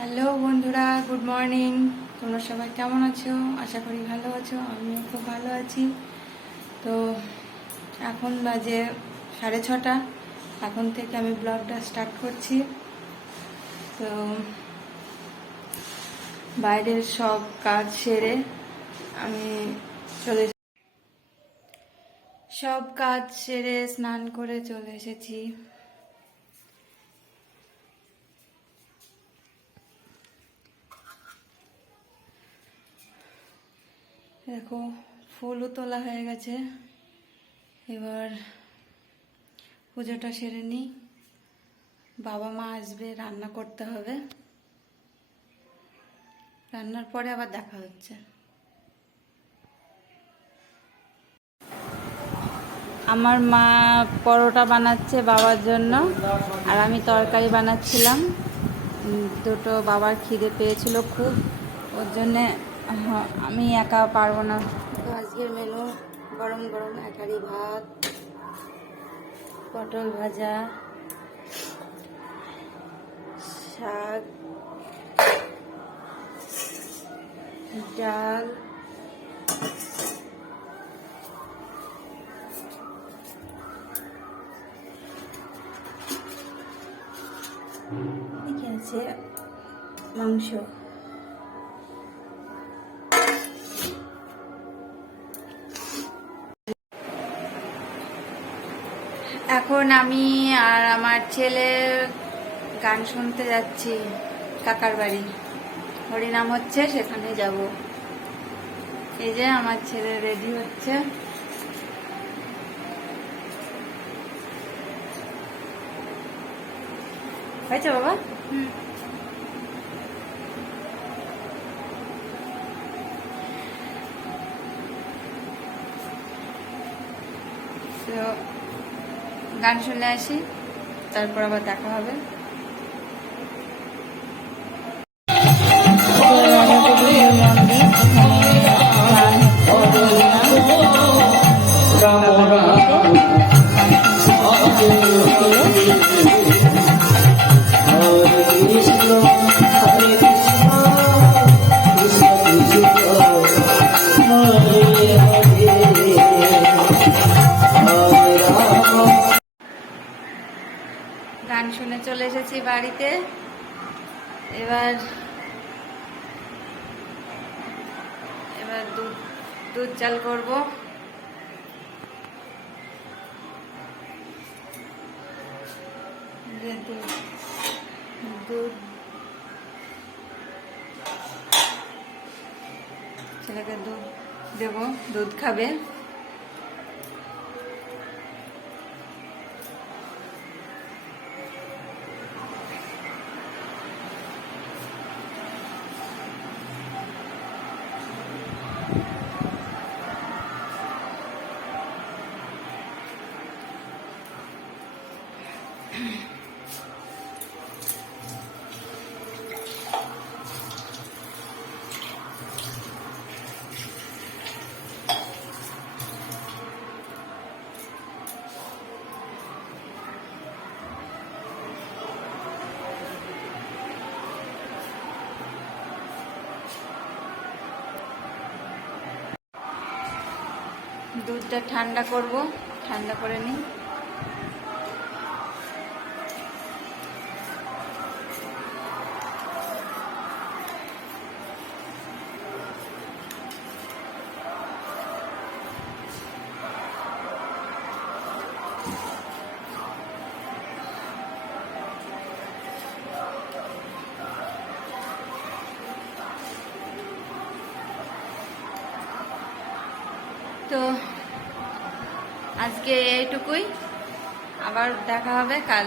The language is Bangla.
হ্যালো বন্ধুরা, গুড মর্নিং। তোমরা সবাই কেমন আছো? আশা করি ভালো আছো। আমিও খুব ভালো আছি। তো এখন বাজে 6:30। এখন থেকে আমি ব্লগটা স্টার্ট করছি। তো বাইরের সব কাজ সেরে আমি সব কাজ সেরে স্নান করে চলে এসেছি। দেখো, ফুলও তোলা হয়ে গেছে। এবার পুজোটা সেরে নিই। বাবা মা আসবে, রান্না করতে হবে। রান্নার পরে আবার দেখা হচ্ছে। আমার মা পরোটা বানাচ্ছে বাবার জন্য, আর আমি তরকারি বানাচ্ছিলাম। দুটো বাবার খিদে পেয়েছিল খুব, ওর জন্যে আমি একা পারবো না। তো আজকের মেনু গরম গরম একারি ভাত, পটল ভাজা, শাক, ডাল, এদিকে আছে মাংস। এখন আমি আর আমার ছেলে গান শুনতে যাচ্ছি কাকার বাড়ি। হরিনাম হচ্ছে, সেখানে যাব। এই যে আমার ছেলে রেডি হচ্ছে। হয়েছে বাবা? তো গান শুনে আসি, তারপর আবার দেখা হবে। গান শুনে চলে এসেছি বাড়িতে। এবার দুধ চাল করবো। দুধ ছেলেকে দুধ দেবো, দুধ খাবে। দুধটা ঠান্ডা করব, ঠান্ডা করে নিই। তো আজকে এইটুকুই, আবার দেখা হবে কাল।